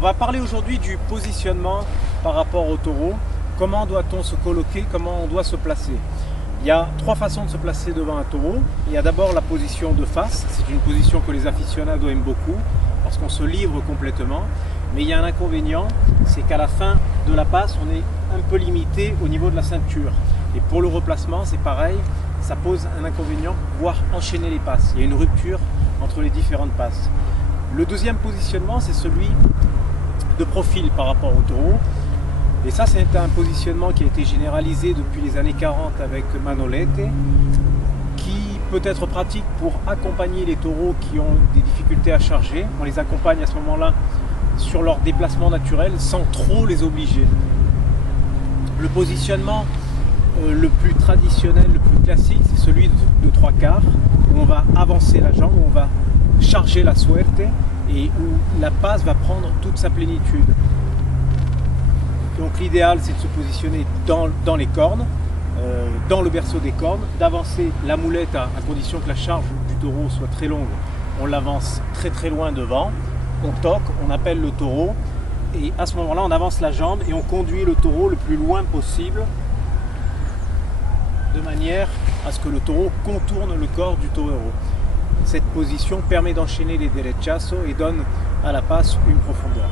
On va parler aujourd'hui du positionnement par rapport au taureau. Comment doit-on se colloquer, comment on doit se placer? Il y a trois façons de se placer devant un taureau. Il y a d'abord la position de face. C'est une position que les aficionados aiment beaucoup parce qu'on se livre complètement. Mais il y a un inconvénient, c'est qu'à la fin de la passe, on est un peu limité au niveau de la ceinture. Et pour le replacement, c'est pareil, ça pose un inconvénient pour pouvoir enchaîner les passes. Il y a une rupture entre les différentes passes. Le deuxième positionnement, c'est celui de profil par rapport au taureau. Et ça, c'est un positionnement qui a été généralisé depuis les années 40 avec Manolete, qui peut être pratique pour accompagner les taureaux qui ont des difficultés à charger. On les accompagne à ce moment-là sur leur déplacement naturel sans trop les obliger. Le positionnement le plus traditionnel, le plus classique, c'est celui de 3/4, où on va avancer la jambe, où on va charger la suerte et où la passe va prendre toute sa plénitude. Donc l'idéal, c'est de se positionner dans les cornes, dans le berceau des cornes, d'avancer la moulette à condition que la charge du taureau soit très longue. On l'avance très loin devant, on toque, on appelle le taureau et à ce moment-là, on avance la jambe et on conduit le taureau le plus loin possible de manière à ce que le taureau contourne le corps du torero. Cette position permet d'enchaîner les derechazos et donne à la passe une profondeur.